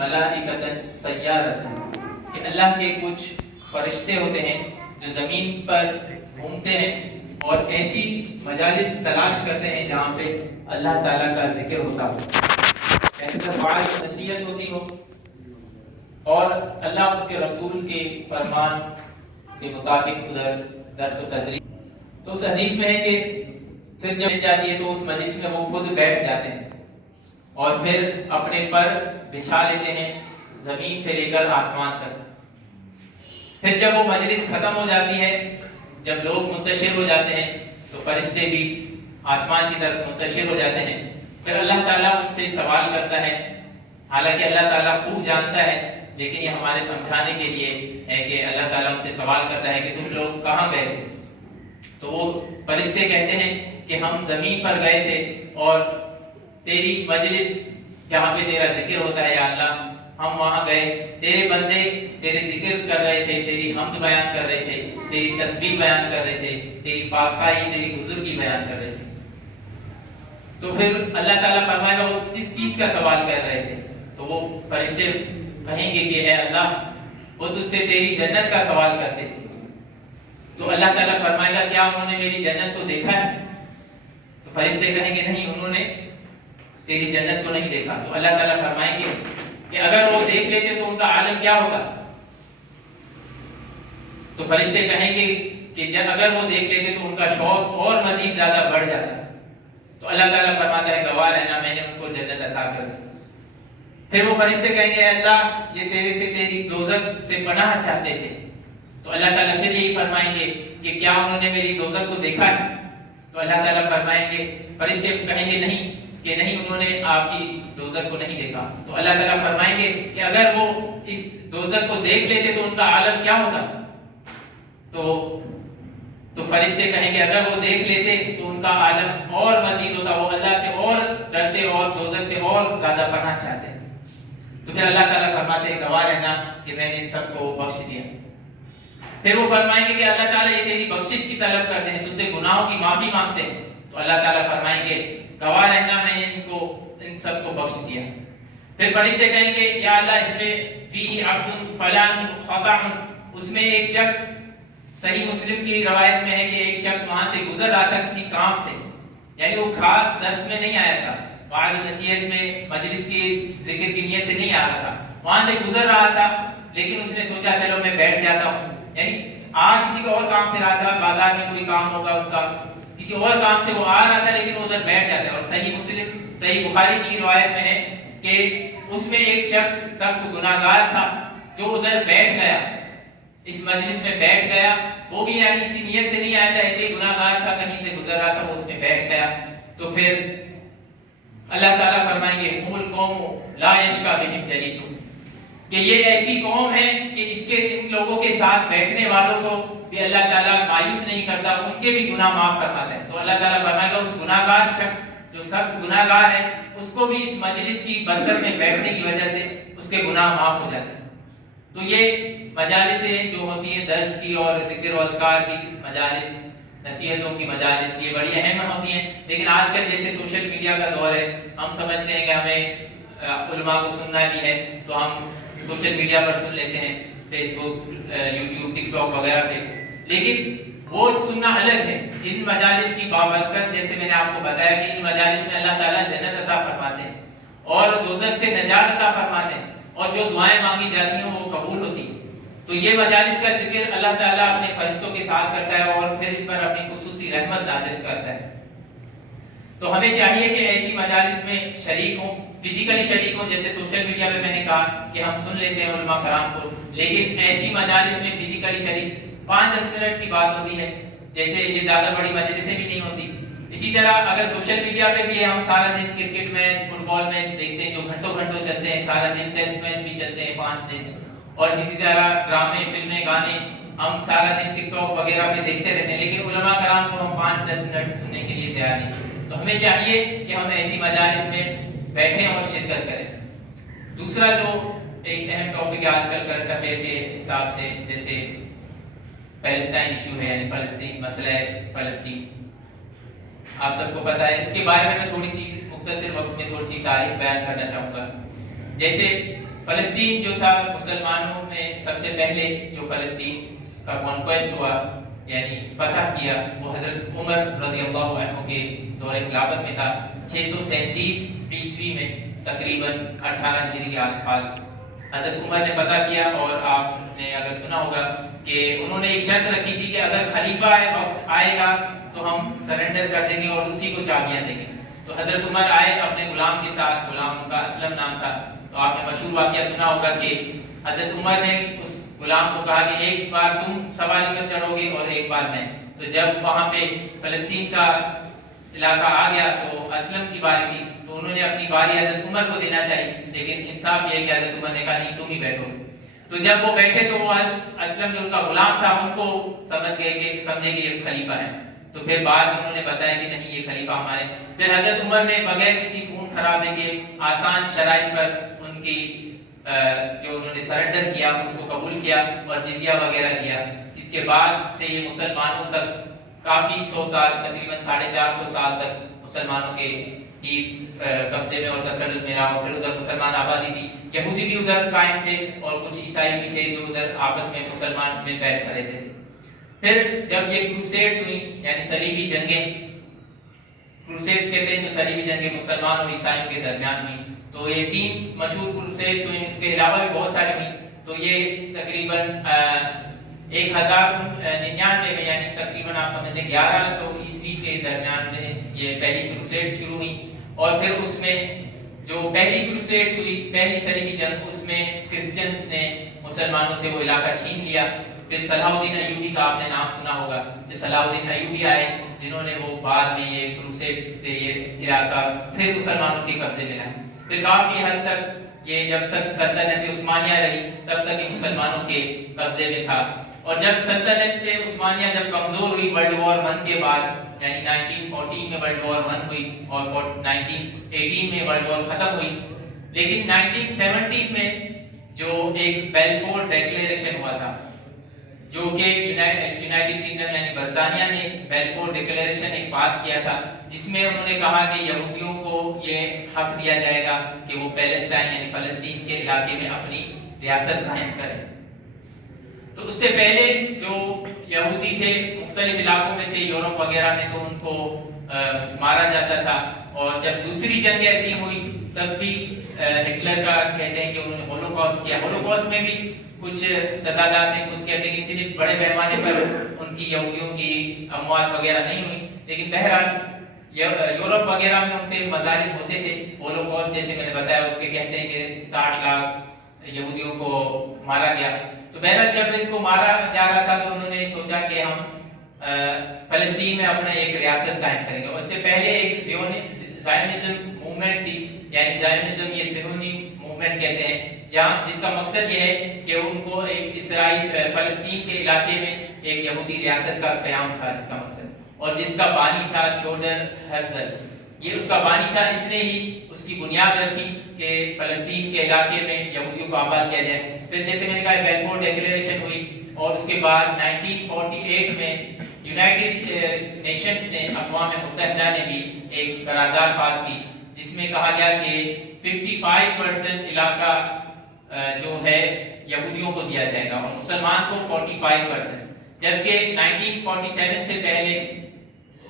ملائکۃ سیارۃ، کہ اللہ کے کچھ فرشتے ہوتے ہیں جو زمین پر گھومتے ہیں اور ایسی مجالس تلاش کرتے ہیں جہاں پہ اللہ تعالیٰ کا ذکر ہوتا ہو، یعنی وعظ نصیحت ہوتی ہو اور اللہ اور اس کے رسول کے فرمان کے مطابق ادھر درس و تدریس۔ تو اس حدیث میں ہے کہ پھر جب مل جاتی ہے تو اس مجلس میں وہ خود بیٹھ جاتے ہیں اور پھر اپنے پر بچھا لیتے ہیں زمین سے لے کر آسمان تک۔ پھر جب وہ مجلس ختم ہو جاتی ہے، جب لوگ منتشر ہو جاتے ہیں تو فرشتے بھی آسمان کی طرف منتشر ہو جاتے ہیں۔ پھر اللہ تعالیٰ ان سے سوال کرتا ہے، حالانکہ اللہ تعالیٰ خوب جانتا ہے، لیکن یہ ہمارے سمجھانے کے لیے ہے کہ اللہ تعالیٰ ان سے سوال کرتا ہے کہ تم لوگ کہاں گئے تھے؟ تو وہ فرشتے کہتے ہیں کہ ہم زمین پر گئے تھے اور تیری مجلس جہاں پہ تیرا ذکر ہوتا ہے یا اللہ، ہم وہاں گئے، تیرے بندے تیرے ذکر کر رہے تھے، تیری حمد بیان کر رہے تھے، تیری تسبیح بیان کر رہے تھے، تیری پاکائی، تیری بزرگی بیان کر رہے تھے۔ تو پھر اللہ تعالیٰ فرمائے گا وہ کس چیز کا سوال کر رہے تھے؟ تو وہ فرشتے کہیں گے کہ اے اللہ، وہ تجھ سے تیری جنت کا سوال کرتے تھے۔ تو اللہ تعالیٰ فرمائے گا کیا انہوں نے میری جنت کو دیکھا ہے؟ تو فرشتے کہیں گے نہیں، انہوں نے تیری جنت کو نہیں دیکھا۔ تو اللہ تعالیٰ فرمائیں گے کہ اگر وہ دیکھ لیتے تو ان کا عالم کیا ہوتا؟ تو فرشتے کہیں گے کہ جب اگر وہ دیکھ لیتے تو ان کا شوق اور مزید زیادہ بڑھ جاتا۔ تو اللہ تعالیٰ فرماتا ہے گواہ رہنا، میں نے ان کو جنت عطا کر دی۔ پھر وہ فرشتے کہیں گے اے اللہ، یہ تیرے سے تیری دوزخ سے پناہ چاہتے تھے۔ تو اللہ تعالیٰ پھر یہی فرمائیں گے کہ کیا انہوں نے میری دوزخ کو دیکھا ہے؟ تو اللہ تعالیٰ فرمائیں گے، فرشتے کہیں گے نہیں، کہ نہیں انہوں نے آپ کی دوزخ کو نہیں دیکھا۔ تو اللہ تعالیٰ فرمائیں گے کہ اگر وہ اس دوزخ کو دیکھ لیتے تو ان کا عالم کیا ہوتا؟ تو فرشتے کہیں گے اگر وہ دیکھ لیتے تو ان کا عالم اور مزید ہوتا، وہ اللہ سے اور ڈرتے اور دوزخ سے اور زیادہ پناہ چاہتے۔ تو پھر اللہ تعالیٰ فرماتے ہیں گواہ رہنا کہ میں نے ان سب کو بخش دیا۔ پھر وہ فرمائیں گے کہ اللہ تعالیٰ یہ تیری بخشش کی طلب کرتے ہیں، تجھ سے گناہوں کی معافی مانگتے ہیں۔ تو اللہ تعالیٰ فرمائیں گے گواہ رہنا میں نے ان سب کو بخش دیا۔ پھر فرشتے کہیں گے یا اللہ، اس میں فیہ عبد فلان خطأ، اس میں ایک شخص، صحیح مسلم کی روایت میں ہے کہ ایک شخص وہاں سے گزر رہا تھا کسی کام سے، یعنی وہ خاص درس میں نہیں آیا تھا، وعظ نصیحت میں مجلس کی ذکر کی نیت سے نہیں آ رہا تھا، وہاں سے گزر رہا تھا، لیکن اس نے سوچا چلو میں بیٹھ جاتا ہوں، یعنی کسی کا اور کام سے رہا تھا، بازار میں کوئی کام ہوگا اس کا، کسی اور کام سے وہ آ رہا تھا لیکن وہ ادھر بیٹھ جاتا ہے۔ اور صحیح مسلم، صحیح بخاری کی روایت میں ہے کہ اس میں ایک شخص سخت گناہگار تھا جو ادھر بیٹھ گیا، اس مجلس میں بیٹھ گیا، وہ بھی یعنی اسی نیت سے نہیں آیا تھا، ایسے ہی گناہگار تھا، کہیں سے گزر رہا تھا، وہ اس میں بیٹھ گیا۔ تو پھر اللہ تعالیٰ فرمائیں گے ہم القوم لا یشقی بہم جلیسہم، کہ یہ ایسی قوم ہے کہ اس کے ان لوگوں کے ساتھ بیٹھنے والوں کو بھی اللہ تعالیٰ مایوس نہیں کرتا، ان کے بھی گناہ معاف فرماتا ہے۔ تو اللہ تعالیٰ فرمائے گا اس گناہگار شخص جو سخت گناہگار ہے، اس کو بھی اس مجلس کی برکت میں بیٹھنے کی وجہ سے اس کے گناہ معاف ہو جاتے ہیں۔ تو یہ مجالس جو ہوتی ہیں درس کی اور ذکر و اذکار کی مجالس، نصیحتوں کی مجالس، یہ بڑی اہم ہوتی ہیں، لیکن آج کل جیسے سوشل میڈیا کا دور ہے، ہم سمجھتے ہیں کہ ہمیں علماء کو سننا بھی ہے تو ہم سوشل میڈیا پر سن لیتے ہیں، فیس بک، یوٹیوب، ٹک ٹاک وغیرہ پہ، لیکن وہ سننا الگ ہے۔ ان مجالس کی بابرکت، جیسے میں نے آپ کو بتایا کہ ان مجالس میں اللہ تعالیٰ جنت عطا فرماتے ہیں اور دوزخ سے نجات عطا فرماتے ہیں، اور جو دعائیں مانگی جاتی ہیں وہ قبول ہوتی ہیں۔ تو یہ مجالس کا ذکر اللہ تعالیٰ اپنے فرشتوں کے ساتھ کرتا ہے اور پھر ان پر اپنی خصوصی رحمت نازل کرتا ہے۔ تو ہمیں چاہیے کہ ایسی مجالس میں شریک ہوں، فزیکلی شریک ہوں، جیسے سوشل میڈیا پہ میں نے کہا کہ ہم سن لیتے ہیں علماء کرام کو، لیکن ایسی مجالس میں فزیکلی شریک 5-10 منٹ کی بات ہوتی ہے، جیسے یہ زیادہ بڑی مجلسیں بھی نہیں ہوتی۔ اسی طرح اگر سوشل میڈیا پہ بھی ہم سارا دن کرکٹ میچ، فٹ بال میچ دیکھتے ہیں جو گھنٹوں گھنٹوں چلتے ہیں، سارا دن ٹیسٹ میچ بھی چلتے ہیں 5 دن، اور اسی طرح ڈرامے، فلمیں، گانے ہم سارا دن ٹک ٹاک وغیرہ پہ دیکھتے رہتے ہیں، لیکن علماء کرام کو ہم 5-10 منٹ سننے کے لیے تیار نہیں۔ تو ہمیں چاہیے کہ ہم ایسی مجالس میں بیٹھیں اور شرکت کریں۔ دوسرا جو ایک اہم ٹاپک ہے آج کل کرنٹ افیئر کے حساب سے، جیسے پیلسٹائن ایشو ہے، یعنی فلسطین، مسئلہ فلسطین، آپ سب کو پتہ ہے۔ اس کے بارے میں تھوڑی سی مختصر وقت میں تھوڑی سی تاریخ بیان کرنا چاہوں گا۔ جیسے فلسطین جو تھا مسلمانوں میں سب سے پہلے جو فلسطین کا کانکویسٹ ہوا یعنی فتح کیا وہ حضرت عمر رضی اللہ عنہ کے دور خلافت میں تھا 637 عیسوی میں تقریباً 18 ہجری کے آس پاس حضرت عمر نے فتح کیا. اور آپ نے اگر سنا ہوگا کہ انہوں نے ایک شرط رکھی تھی کہ اگر خلیفہ وقت آئے گا تو ہم سرنڈر کر دیں گے اور اسی کو چابیاں دیں گے. تو حضرت عمر آئے اپنے غلام کے ساتھ, غلام ان کا اسلم نام تھا. تو آپ نے مشہور واقعہ سنا ہوگا کہ حضرت عمر نے اس غلام کو کہا کہ ایک بار تم سواری پر چڑھو گے اور ایک بار میں. تو جب وہاں پہ فلسطین کا علاقہ آ گیا تو اسلم کی باری تھی, تو انہوں نے اپنی باری حضرت عمر کو دینا چاہیے, لیکن انصاف یہ ہے کہ حضرت عمر نے کہا نہیں تم ہی بیٹھو. تو جب وہ بیٹھے تو وہ اسلم جو ان کا غلام تھا ان کو سمجھے کہ یہ خلیفہ ہے. تو پھر بعد میں انہوں نے بتایا کہ نہیں یہ خلیفہ ہمارے. پھر حضرت عمر نے بغیر کسی خون خرابے کے آسان شرائط پر ان کی جو انہوں نے سرنڈر کیا اس کو قبول کیا اور جزیہ وغیرہ دیا, جس کے بعد سے یہ مسلمانوں تک کافی 100 سال تقریباً 450 سال تک مسلمانوں کے قبضے میں اور تسلط میں رہا. پھر ادھر مسلمان آبادی تھی, یہودی بھی ادھر قائم تھے اور کچھ عیسائی بھی تھے جو ادھر آپس میں مسلمان میں بیٹھ کر رہتے تھے. پھر جب یہ کروسیڈز ہوئی یعنی صلیبی جنگیں, کروسیڈز کہتے ہیں جو صلیبی جنگیں مسلمان اور عیسائیوں کے درمیان ہوئی, تو یہ 3 مشہور کروسیڈز ہوئی. اس کے علاوہ بھی بہت ساری ہوئی. تو یہ تقریباً 1099 میں یعنی تقریباً آپ سمجھ لیں 1100 عیسوی کے درمیان میں یہ پہلی کروسیڈ شروع ہوئی. اور پھر اس میں جو پہلی کروسیڈ ہوئی, پہلی صلیبی جنگ, اس میں کرسچنز نے مسلمانوں سے وہ علاقہ چھین لیا. پھر صلاح الدین ایوبی کا آپ نے نام سنا ہوگا کہ صلاح الدین ایوبی آئے جنہوں نے وہ بعد میں یہ کروسیڈ سے یہ علاقہ پھر مسلمانوں کے قبضے میں لایا. پھر کافی حد تک یہ جب تک سلطنت عثمانیہ رہی تب تک یہ مسلمانوں کے قبضے میں تھا. اور جب سلطنت عثمانیہ جب کمزور ہوئی ورلڈ وار 1 کے بعد یعنی 1914 میں ورلڈ وار 1 ہوئی اور 1918 میں ورلڈ وار ختم ہوئی, لیکن 1917 میں جو ایک بیلفور ڈیکلیریشن ہوا تھا جو کہ یونائٹڈ کنگڈم یعنی برطانیہ نے بیلفور ڈیکلیریشن ایک پاس کیا تھا, جس میں انہوں نے کہا کہ یہودیوں کو یہ حق دیا جائے گا کہ وہ پیلسٹائن یعنی فلسطین کے علاقے میں اپنی ریاست قائم کریں. تو اس سے پہلے جو یہودی تھے مختلف علاقوں میں تھے یورپ وغیرہ میں, تو ان کو مارا جاتا تھا. اور جب دوسری جنگ عظیم ہوئی تب بھی ہٹلر کا کہتے ہیں کہ انہوں نے ہولوکاسٹ کیا. ہولوکاسٹ میں بھی کچھ تضادات ہیں, کچھ کہتے ہیں کہ اتنے بڑے پیمانے پر ان کی یہودیوں کی اموات وغیرہ نہیں ہوئی, لیکن بہرحال یورپ وغیرہ میں ان پہ مظالم ہوتے تھے. ہولوکاسٹ جیسے میں نے بتایا اس کے کہتے ہیں کہ 60 لاکھ یہودیوں کو مارا گیا. تو بہرحال جب ان کو مارا جا رہا تھا تو انہوں نے سوچا کہ ہم فلسطین میں اپنا ایک ریاست قائم کریں گے. اور اس سے پہلے ایک زائونزم موومنٹ تھی, یعنی زائونزم یہ صہیونی موومنٹ کہتے ہیں, جہاں جس کا مقصد یہ ہے کہ ان کو ایک اسرائیل فلسطین کے علاقے میں ایک یہودی ریاست کا قیام تھا جس کا مقصد, اور جس کا بانی تھا چوڈر ہرزل. یہ اس کا بانی تھا, اس نے ہی اس کی بنیاد رکھی کہ فلسطین کے علاقے میں یہودیوں کو آباد کیا جائے. پھر جیسے میں نے کہا بیلفور ڈیکلیریشن ہوئی اور اس کے بعد 1948 میں یونائٹڈ نیشنز نے اقوام متحدہ نے بھی ایک قرارداد پاس کی جس میں کہا گیا کہ 55% علاقہ جو ہے یہودیوں کو دیا جائے گا اور مسلمان کو 45%. جبکہ 1947 سے پہلے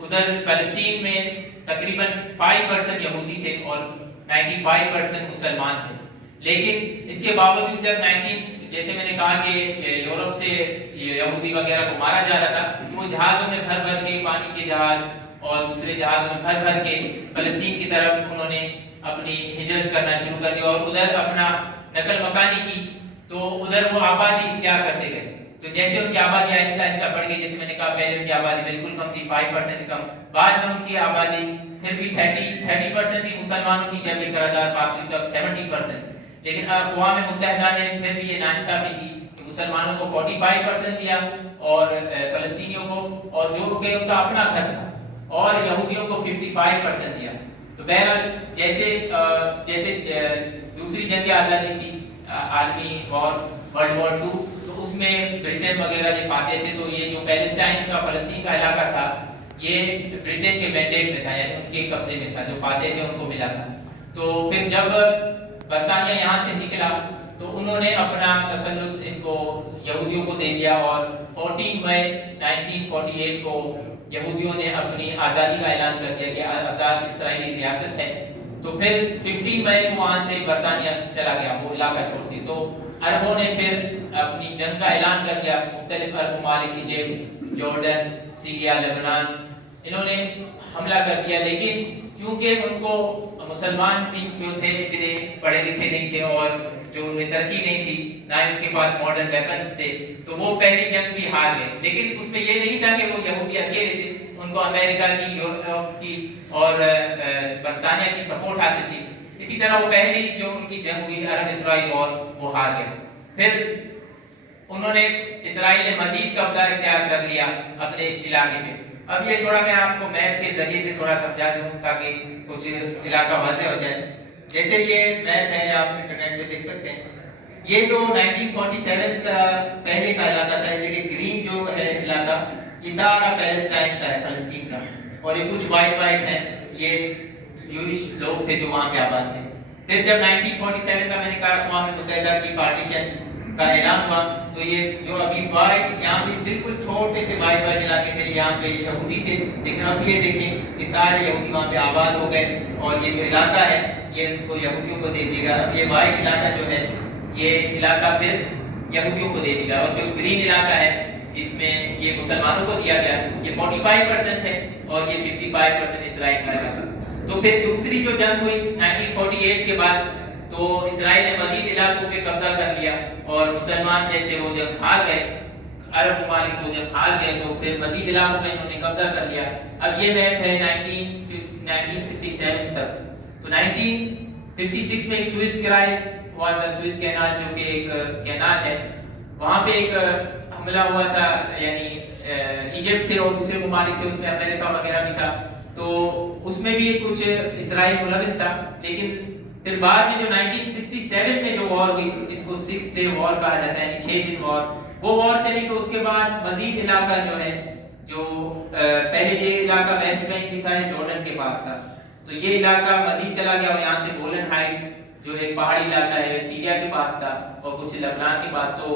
ادھر فلسطین میں تقریباً 5% یہودی تھے اور 95% مسلمان تھے. لیکن اس کے باوجود جب جیسے میں نے کہا کہ یورپ سے یہودی وغیرہ کو مارا جا رہا تھا تو وہ جہازوں میں بھر بھر کے, پانی کے جہاز اور دوسرے جہازوں میں بھر بھر کے فلسطین کی طرف انہوں نے اپنی ہجرت کرنا شروع کر دی اور ادھر اپنا نقل مکانی کی. تو ادھر وہ آبادی اختیار کرتے گئے. تو جیسے ان کی آبادی آہستہ آہستہ بڑھ گئی, جیسے میں نے کہا پہلے ان کی آبادی بالکل کم تھی 5% کم, بعد میں ان کی آبادی پھر بھی 30% تھی مسلمانوں کی. جب یہ قرارداد پاس ہوئی تب 70%. لیکن اقوام متحدہ نے پھر بھی یہ ناانصافی کی کہ مسلمانوں کو 45% دیا اور فلسطینیوں کو, اور جو کہ ان کا اپنا گھر تھا, اور یہودیوں کو 55% دیا. تو بہرحال جیسے دوسری جنگ آزادی تھی عالمی وار ورلڈ وار 2, تو اس میں برٹن وغیرہ جو فاتح تھے, تو یہ جو پیلسٹائن کا فلسطین کا علاقہ تھا یہ برٹن کے مینڈیٹ میں تھا, یعنی ان کے قبضے میں تھا, جو فاتح تھے ان کو ملا تھا. تو پھر جب برطانیہ یہاں سے نکلا تو انہوں نے اپنا تسلط ان کو یہودیوں کو دے دیا اور 14 مئی 1948 کو یہودیوں نے اپنی آزادی کا اعلان کر دیا کہ آزاد اسرائیلی ریاست ہے. تو پھر 15 مئی کو وہاں سے برطانیہ چلا گیا, وہ علاقہ چھوڑ دیا. تو عربوں نے پھر اپنی جنگ کا اعلان کر دیا. مختلف عرب ممالک, ایجپٹ, جارڈن, سیریا, لبنان, انہوں نے حملہ کر دیا. لیکن کیونکہ ان کو مسلمان بھی جو تھے اتنے پڑھے لکھے نہیں تھے اور جو ان میں ترقی نہیں تھی, نہ ہی ان کے پاس ماڈرن ویپنز تھے, تو وہ پہلی جنگ بھی ہار گئے. لیکن اس میں یہ نہیں تھا کہ وہ یہودی اکیلے تھے, ان کو امریکہ کی, یورپ کی اور برطانیہ کی سپورٹ حاصل تھی. اسی طرح وہ پہلی جو ان کی جنگ ہوئی عرب اسرائیل وار, وہ ہار گئے. پھر انہوں نے, اسرائیل نے مزید قبضہ اختیار کر لیا اپنے اس علاقے میں. اب یہ تھوڑا میں آپ کو میپ کے ذریعے سے تھوڑا سمجھا دوں تاکہ کچھ علاقہ واضح ہو جائے. جیسے کہ میپ ہے, آپ انٹرنیٹ پہ دیکھ سکتے ہیں. یہ جو 1947 کا پہلے کا علاقہ تھا, لیکن گرین جو ہے علاقہ, یہ سارا پیلسٹائن کا ہے, فلسطین کا. اور یہ کچھ وائٹ ہیں, یہ جوئش لوگ تھے جو وہاں پہ آباد تھے. پھر جب 1947 کا میں نے کہا اقوام متحدہ کی پارٹیشن کا اعلان ہوا, تو یہ جو ابھی وائٹ, یہاں پہ بالکل چھوٹے سے وائٹ علاقے تھے, یہاں پہ یہودی تھے. لیکن اب یہ دیکھیں کہ سارے یہودی وہاں پہ آباد ہو گئے, اور یہ جو علاقہ ہے یہ ان کو یہودیوں کو دے دے گا. اب یہ وائٹ علاقہ جو ہے, یہ علاقہ پھر یہودیوں کو دے دے گا. اور جو گرین علاقہ ہے جس میں یہ مسلمانوں کو دیا گیا, یہ 45% ہے, اور یہ 55% اسرائیل کا ہے. تو پھر دوسری جو جنگ ہوئی 1948 کے بعد, تو اسرائیل نے مزید علاقوں پہ قبضہ کر لیا, اور مسلمان جیسے وہ جب ہار گئے, عرب ممالک وہ جب ہار گئے, تو پھر مزید علاقوں میں انہوں نے قبضہ کر لیا. اب یہ میپ ہے 1967 تک. تو 1956 میں ایک سوئس کرائس ہوا تھا, سوئس کینال جو کہ ایک کینال ہے, وہاں پہ ایک حملہ ہوا تھا. یعنی ایجپٹ تھے اور دوسرے ممالک تھے, اس میں امریکہ وغیرہ بھی تھا. تو اس میں بھی کچھ اسرائیل ملوث تھا. لیکن پھر بعد میں جو 1967 میں جو وار ہوئی, جس کو 6 ڈے وار کہا جاتا ہے, یعنی 6 دن وار, وہ وار چلی. تو اس کے بعد مزید علاقہ جو ہے, جو پہلے یہ علاقہ ویسٹ بینک بھی تھا, یہ جارڈن کے پاس تھا, تو یہ علاقہ مزید چلا گیا. اور یہاں سے گولن ہائٹس جو ایک پہاڑی علاقہ ہے, سیریا کے پاس تھا, اور کچھ لبنان کے پاس. تو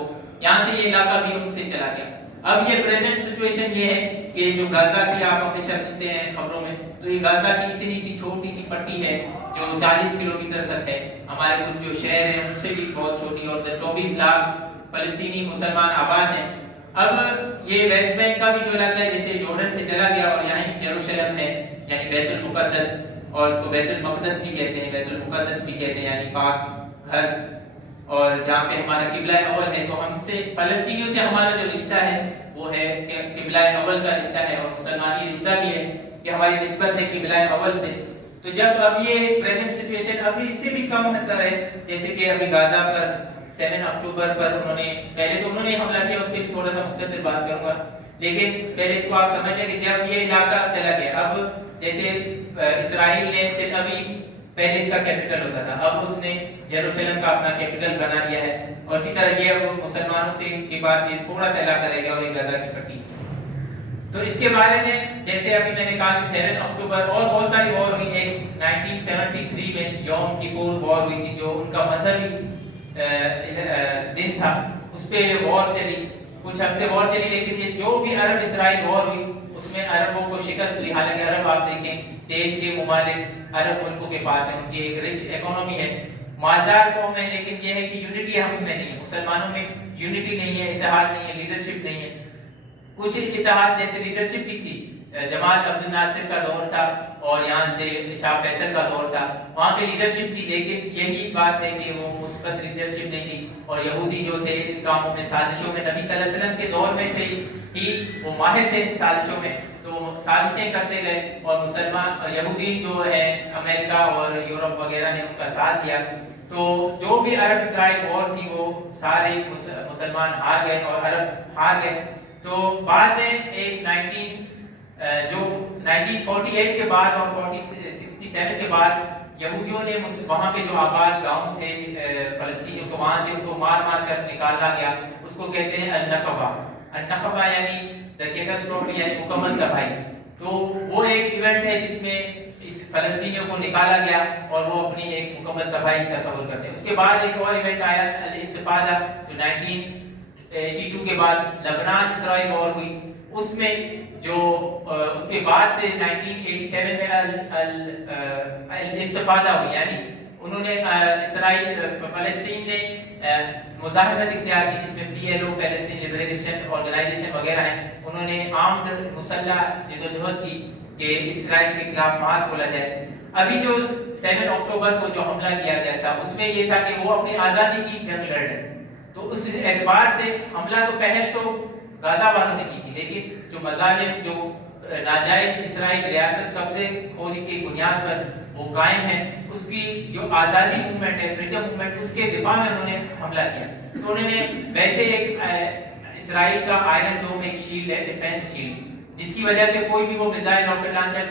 یہاں سے یہ علاقہ بھی ان سے چلا گیا. اب یہ پریزنٹ سچویشن یہ ہے کہ جو غزہ کی آپ ہمیشہ سنتے ہیں خبروں میں, تو یہ غزہ کی اتنی سی چھوٹی سی پٹی ہے جو 40 کلومیٹر تک ہے. ہمارے کچھ جو شہر ہیں ان سے بھی بہت چھوٹی, اور 24 لاکھ فلسطینی مسلمان آباد ہیں. اب یہ ویسٹ بینک کا بھی جو علاقہ ہے, جیسے جارڈن سے چلا گیا, اور یہاں ہی یروشلم ہے, یعنی بیت المقدس, اور اس کو بیت المقدس بھی کہتے ہیں, بیت المقدس بھی کہتے ہیں, یعنی پاک گھر, اور جہاں پہ ہمارا قبلہ اول ہے. تو ہم سے, فلسطینیوں سے ہمارا جو رشتہ ہے وہ ہے کہ قبلہ اول کا رشتہ ہے, اور مسلمانی رشتہ بھی ہے کہ ہماری نسبت ہے قبلہ اول سے. تو جب اب یہ پریزنٹ سچویشن ابھی اس سے بھی کم بہتر ہے, جیسے کہ ابھی غزہ پر 7 اکتوبر پر انہوں نے, پہلے تو انہوں نے حملہ کیا, اس پہ بھی تھوڑا سا مختصر بات کروں گا, لیکن پہلے اس کو آپ سمجھ لیں کہ جب یہ علاقہ چلا گیا, اب جیسے اسرائیل نے تل ابیب پہلے اس کا کیپٹل ہوتا تھا, اب اس نے یروشلم کا اپنا کیپٹل بنا دیا ہے. اور اسی طرح یہ اب مسلمانوں سے کے پاس یہ تھوڑا سا علاقہ رہ گیا, اور یہ غزہ کی پٹی. تو اس کے بارے میں جیسے ابھی میں نے کہا کہ 7 اکتوبر اور بہت ساری وار ہوئی. ایک 1973 میں یوم کپور وار ہوئی تھی, جو ان کا مذہبی دن تھا, اس پہ وار چلی, کچھ ہفتے وار چلی. لیکن یہ جو بھی عرب اسرائیل وار ہوئی, اس میں عربوں کو شکست ہوئی. حالانکہ عرب آپ دیکھیں تیل کے ممالک عرب ملکوں کے پاس ہیں, ان کی ایک رچ اکانومی ہے, مالدار قوم ہے. لیکن یہ ہے کہ یونٹی ہم میں نہیں ہے, مسلمانوں میں یونٹی نہیں ہے, اتحاد نہیں ہے, لیڈرشپ نہیں ہے. کچھ اتحاد جیسے لیڈرشپ بھی تھی, جمال عبد الناصر کا دور تھا, اور یہاں سے شاہ فیصل کا دور تھا, وہاں پہ لیڈرشپ تھی. لیکن یہی بات ہے کہ وہ مثبت لیڈرشپ نہیں تھی, اور یہودی جو تھے کاموں میں, سازشوں میں, نبی صلی اللہ علیہ وسلم کے دور میں سے ہی وہ ماہر تھے سازشوں میں, تو سازشیں کرتے گئے. اور مسلمان یہودی جو ہے امریکہ اور یورپ وغیرہ نے ان کا ساتھ دیا. تو جو بھی عرب اسرائیل وار تھی وہ سارے مسلمان ہار گئے اور عرب ہار گئے. تو بعد میں ایک 1948 کے بعد اور 67 کے بعد یہودیوں نے وہاں پہ جو آباد گاؤں تھے فلسطینیوں کو, وہاں سے ان کو مار مار کر نکالا گیا. اس کو کہتے ہیں النقبہ. النقبہ یعنی کیٹاسٹروفی, یعنی مکمل تباہی. تو وہ ایک ایونٹ ہے جس میں اس فلسطینیوں کو نکالا گیا اور وہ اپنی ایک مکمل تباہی تصور کرتے ہیں. اس کے بعد ایک اور ایونٹ آیا الانتفاضہ جو 1982 کے بعد لبنان اسرائیل وار ہوئی. اس میں جو اس کے بعد سے 1987 میں الانتفاضہ ہوئی، یعنی انہوں نے اسرائیل فلسطین نے مزاحمت اختیار کی جس میں PLO پیلسٹین لبریشن آرگنائزیشن وغیرہ ہیں. انہوں نے آرمڈ مسلح جدوجہد کی کہ اسرائیل کے خلاف محاذ کھولا جائے. ابھی جو 7 اکتوبر کو جو حملہ کیا گیا تھا اس میں یہ تھا کہ وہ اپنی آزادی کی جنگ لڑ رہے. تو اس اعتبار سے حملہ تو پہل تو غزہ والوں نے کی تھی، لیکن جو مظالم جو ناجائز اسرائیل ریاست قبضے خوری کی بنیاد پر وہ قائم ہے، اس کی جو آزادی موومنٹ ہے، فریڈم موومنٹ، اس کے دفاع میں انہوں نے حملہ کیا. تو انہوں نے ویسے ایک اسرائیل کا آئرن ڈوم ایک شیلڈ ہے، ڈیفنس شیلڈ، جس کی وجہ سے کوئی بھی وہ میزائل راکٹ لانچر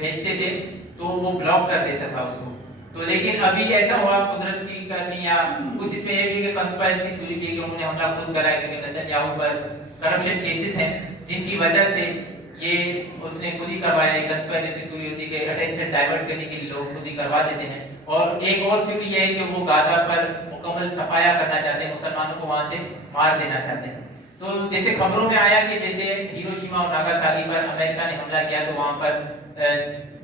بھیجتے تھے تو وہ بلاک کر دیتا تھا اس کو. تو لیکن ابھی ایسا ہوا قدرت کی کرنی یا کچھ اس میں یہ بھی کہ کنسپائرسی تھیوری بھی ہے کہ انہوں نے حملہ خود کرا ہے کیونکہ نتن یاہو پر کرپشن کیسز ہیں جن کی وجہ سے یہ اس نے خود ہی کروایا. ایک کنسپائرسی تھیوری ہوتی ہے کہ اٹینشن ڈائیورٹ کرنے کے لیے لوگ خود ہی کروا دیتے ہیں. اور ایک اور تھیوری یہ ہے کہ وہ غزہ پر مکمل صفایا کرنا چاہتے ہیں، مسلمانوں کو وہاں سے مار دینا چاہتے ہیں. تو جیسے خبروں میں آیا کہ جیسے ہیروشیما اور ناگاساکی پر امریکہ نے حملہ کیا تو وہاں پر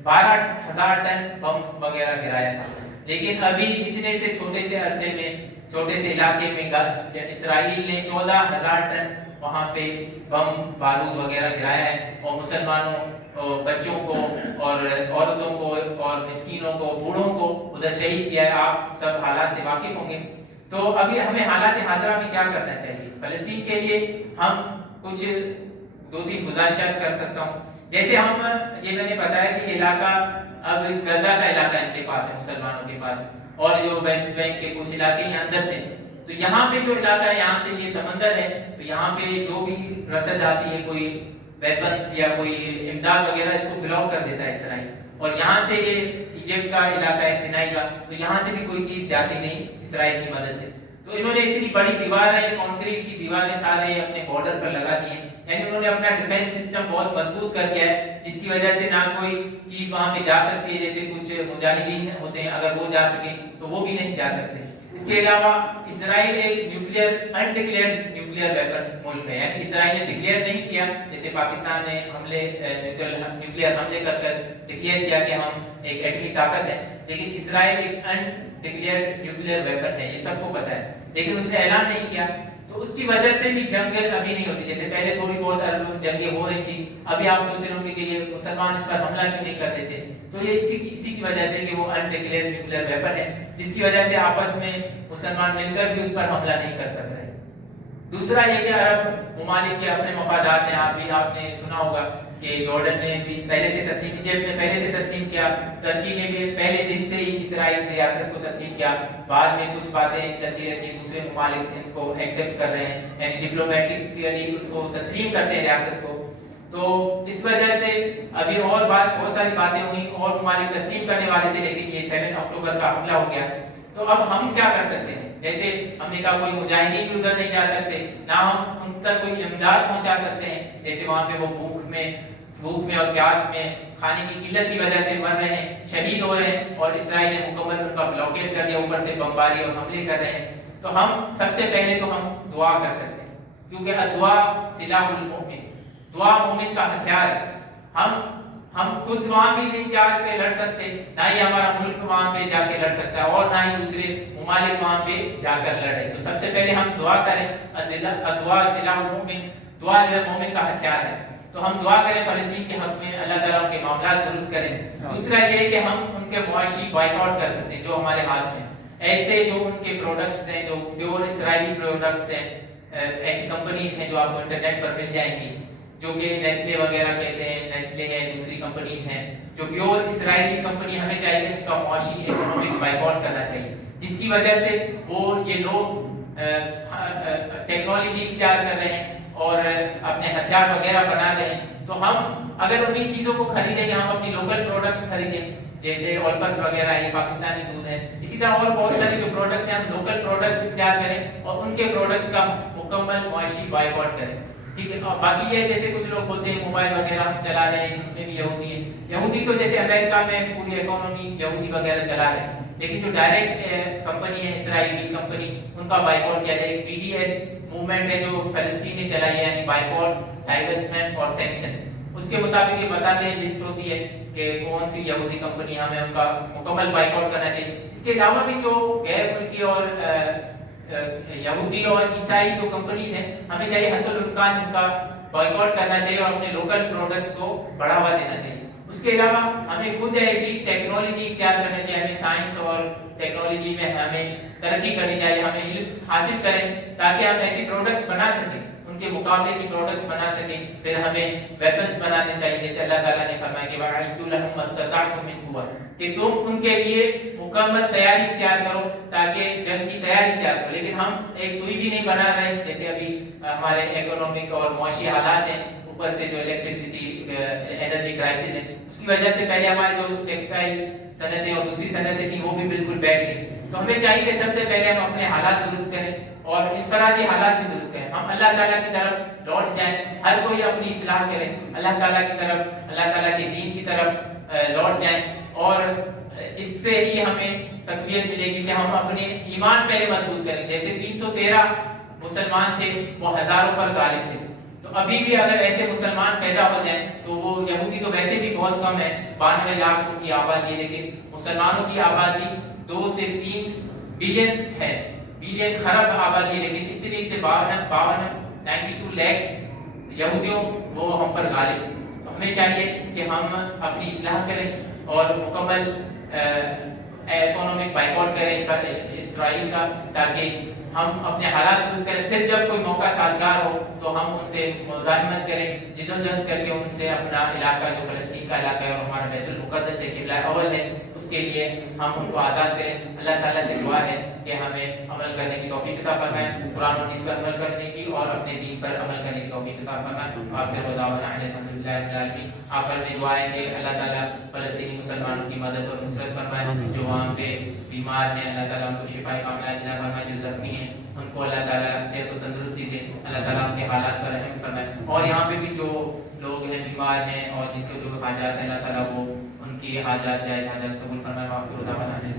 12,000 ٹن بم وغیرہ گرایا تھا. لیکن ابھی اتنے سے چھوٹے سے عرصے میں، چھوٹے سے علاقے میں اسرائیل نے 14,000 ٹن وہاں پہ بم بارود وغیرہ گرایا ہے اور مسلمانوں، بچوں کو اور عورتوں کو اور مسکینوں کو، بوڑھوں کو ادھر شہید کیا ہے. آپ سب حالات سے واقف ہوں گے. تو ابھی ہمیں حالات حاضرہ میں کیا کرنا چاہیے فلسطین کے لیے؟ ہم کچھ 2-3 گزارشات کر سکتا ہوں. جیسے ہم یہ میں نے بتایا کہ علاقہ اب غزہ کا علاقہ ان کے پاس ہے، مسلمانوں کے پاس، اور جو ویسٹ بینک کے کچھ علاقے ہیں اندر سے. تو یہاں پہ جو علاقہ ہے یہاں سے یہ سمندر ہے، تو یہاں پہ جو بھی رسد آتی ہے، کوئی ویپنز یا کوئی امداد وغیرہ، اس کو بلاک کر دیتا ہے اسرائیل. اور یہاں سے یہ ایجپٹ کا علاقہ ہے، سینائی کا، تو یہاں سے بھی کوئی چیز جاتی نہیں اسرائیل کی مدد سے. تو انہوں نے اتنی بڑی دیوار ہے، کانکریٹ کی دیواریں سارے اپنے بارڈر پر لگا دی ہیں، یعنی انہوں نے اپنا ڈیفنس سسٹم بہت مضبوط کر دیا ہے جس کی وجہ سے نہ کوئی چیز وہاں پہ جا سکتی ہے. جیسے کچھ مجاہدین ہوتے ہیں، اگر وہ جا سکیں تو وہ بھی نہیں جا سکتے. اس کے علاوہ اسرائیل ایک نیوکلیئر انڈکلیئرڈ نیوکلیئر ویپن ملک ہے، یعنی اسرائیل نے ڈکلیئر نہیں کیا جیسے پاکستان نے نیوکلیئر حملے کر ڈکلیئر کیا کہ ہم ایک ایٹمی طاقت ہے، لیکن اسرائیل ایک انڈکلیئرڈ نیوکلیئر ویپن ہے، یہ سب کو پتہ ہے، لیکن اس نے اعلان نہیں کیا. تو اس کی وجہ سے بھی جنگ ابھی نہیں ہوتی. جیسے پہلے تھوڑی بہت عرب جنگیں ہو رہی تھی، ابھی آپ سوچ رہے ہوں گے کہ یہ مسلمان اس پر حملہ کیوں نہیں کر دیتے. تو یہ اسی کی وجہ سے کہ وہ انڈکلیئرڈ نیوکلیئر ویپن ہے، جس کی وجہ سے آپس میں مسلمان مل کر بھی اس پر حملہ نہیں کر سک رہے. دوسرا یہ کہ عرب ممالک کے اپنے مفادات ہیں. آپ نے سنا ہوگا کہ جارڈن نے بھی پہلے سے تسلیم، ایجپٹ نے پہلے سے تسلیم کیا، ترکی نے بھی پہلے دن سے ہی اسرائیل ریاست کو تسلیم کیا. بعد میں کچھ باتیں چلتی رہتی ہیں، دوسرے ممالک ان کو ایکسیپٹ کر رہے ہیں، یعنی ڈپلومیٹکلی ان کو تسلیم کرتے ہیں ریاست کو. تو اس وجہ سے ابھی اور بہت ساری باتیں ہوئی اور ممالک تسلیم کرنے والے تھے، لیکن یہ 7 اکتوبر کا حملہ ہو گیا. تو اب ہم کیا کر سکتے ہیں؟ جیسے ہم نے کہا کوئی مجاہدین بھی ادھر نہیں جا سکتے، نہ ہم ان تک کوئی امداد پہنچا سکتے ہیں. جیسے وہاں پہ وہ بھوک میں اور پیاس میں کھانے کی قلت کی وجہ سے مر رہے ہیں، شہید ہو رہے ہیں، اور اسرائیل نے مکمل ان کا بلاکیٹ کر دیا، اوپر سے بمباری اور حملے کر رہے ہیں. تو ہم سب سے پہلے تو ہم دعا کر سکتے ہیں، کیونکہ الدعاء سلاح المؤمن، دعا مومن کا ہتھیار ہے. ہم خود وہاں بھی نہیں جا کے لڑ سکتے، نہ ہی ہمارا ملک وہاں پہ جا کے لڑ سکتا ہے، اور نہ ہی دوسرے ممالک وہاں پہ جا کر لڑے. تو سب سے پہلے ہم دعا کریں. الدعاء سلاح المؤمن، دعا جو ہے مومن کا ہتھیار ہے. تو ہم دعا کریں فلسطین کے حق میں، اللہ تعالیٰ ان کے معاملات درست کریں. دوسرا یہ کہ ہم ان کے معاشی بائیکاٹ کر سکتے ہیں جو ہمارے ہاتھ میں ایسے جو ان کے پروڈکٹس ہیں، جو پیور اسرائیلی پروڈکٹس ہیں، ایسی کمپنیز ہیں جو آپ کو انٹرنیٹ پر مل جائیں گی، جو کہ نیسلے وغیرہ کہتے ہیں، نیسلے ہیں، دوسری کمپنیز ہیں جو پیور اسرائیلی کمپنی. ہمیں چاہیے ان کا معاشی اکنامک بائیکاٹ کرنا چاہیے، جس کی وجہ سے یہ لوگ ٹیکنالوجی ایجاد کر رہے ہیں اور اپنے ہتھیار وغیرہ بنا رہے ہیں. تو ہم اگر انہی چیزوں کو خریدیں گے، ہم اپنی لوکل پروڈکٹس خریدیں، جیسے اولپکس وغیرہ، یہ پاکستانی دودھ ہے، اسی طرح اور بہت سارے جو پروڈکٹس ہیں، ہم لوکل پروڈکٹس اختیار کریں اور ان کے پروڈکٹس کا مکمل معاشی بائیکاٹ کریں. ٹھیک ہے. اور باقی یہ جیسے کچھ لوگ بولتے ہیں موبائل وغیرہ ہم چلا رہے ہیں اس میں بھی یہودی ہیں. یہودی تو جیسے امریکہ میں پوری اکانومی یہودی وغیرہ چلا رہے ہیں, لیکن جو ڈائریکٹ کمپنی ہے اسرائیلی کمپنی, ان کا بائیکاٹ کیا جائے. پی ڈی ایس موومنٹ ہے جو فلسطین نے چلائی ہے, یعنی بائیکاٹ, ڈائیورسمنٹ اور سینکشنز. اس کے مطابق یہ بتاتے ہیں, لسٹ ہوتی ہے کہ کون سی یہودی کمپنی ہمیں ان کا مکمل بائیکاٹ کرنا چاہیے. اس کے علاوہ بھی جو غیر ملکی اور یہودی اور عیسائی جو کمپنیز ہیں, ہمیں چاہیے حد الامکان ان کا بائیکاٹ کرنا چاہیے اور اپنے لوکل پروڈکٹس کو بڑھاوا دینا چاہیے. اس کے علاوہ ہمیں خود ایسی ٹیکنالوجی اختیار کرنی چاہیے, ہمیں سائنس اور ٹیکنالوجی میں ہمیں ترقی کرنی چاہیے, ہمیں علم حاصل کریں تاکہ ہم ایسی پروڈکٹس بنا سکیں, ان کے مقابلے کی پروڈکٹس بنا سکیں. پھر ہمیں ویپنز بنانے چاہیے, جیسے اللہ تعالیٰ نے فرمایا کہ وَأَعِدُّوا لَهُم مَا اسْتَطَعْتُم مِّن قُوَّةٍ, کہ تم ان کے لیے مکمل تیاری اختیار کرو تاکہ جنگ کی تیاری اختیار کرو. لیکن ہم ایک سوئی بھی نہیں بنا رہے, جیسے ابھی ہمارے اکنامک اور معاشی حالات ہیں, اوپر سے جو الیکٹرسٹی انرجی کرائسس ہے, اس کی وجہ سے پہلے ہماری جو ٹیکسٹائل صنعتیں اور دوسری صنعتیں تھیں وہ بھی بالکل بیٹھ گئی. تو ہمیں چاہیے کہ سب سے پہلے ہم اپنے حالات درست کریں اور انفرادی حالات بھی درست کریں. ہم اللہ تعالیٰ کی طرف لوٹ جائیں, ہر کوئی اپنی اصلاح کرے, اللہ تعالیٰ کی طرف, اللہ تعالیٰ کے دین کی طرف لوٹ جائیں, اور اس سے ہی ہمیں تقویت ملے گی کہ ہم اپنے ایمان پہلے مضبوط کریں. جیسے 313 مسلمان تھے, وہ ہزاروں پر غالب تھے. تو ابھی بھی اگر ایسے مسلمان پیدا ہو جائیں تو وہ, یہودی تو ویسے بھی بہت کم ہے, 92 لاکھ ان کی آبادی ہے, لیکن مسلمانوں کی آبادی 2 سے 3 بلین ہے, بلین خرب آبادی ہے, لیکن اتنی سے 92 لاکھ یہودیوں وہ ہم پر غالب. تو ہمیں چاہیے کہ ہم اپنی اصلاح کریں اور مکمل اکنامک بائیکاٹ کریں اسرائیل کا, تاکہ ہم اپنے حالات درست کریں. پھر جب کوئی موقع سازگار ہو تو ہم ان سے مزاحمت کریں, جدوجہد کر کے ان سے اپنا علاقہ جو فلسطین کا علاقہ ہے اور ہمارا بیت المقدس ہے, قبلہ اول ہے, اس کے لیے ہم ان کو آزاد کریں. اللہ تعالیٰ سے دعا ہے کہ ہمیں عمل کرنے کی توفیق عطا فرمائے, قرآن و حدیث پر عمل کرنے کی اور اپنے دین پر عمل کرنے کی توفیق عطا فرمائے. آخر دعوانا الحمدللہ رب العالمین. آخر میں دعا ہے کہ اللہ تعالیٰ فلسطینی مسلمانوں کی مدد اور نصرت فرمائے. جو وہاں پہ بیمار ہیں اللہ تعالیٰ ان کو شفا کاملہ عطا فرمائے, جو زخمی ہیں ان کو اللہ تعالیٰ صحت و تندرستی دے, اللہ تعالیٰ ان کے حالات پر رحم فرمائے. اور یہاں پہ بھی جو لوگ ہیں بیمار ہیں اور جن کو جو حاجات ہیں اللہ تعالیٰ وہ ان کی حاجات جائز حاجات قبول فرمائے.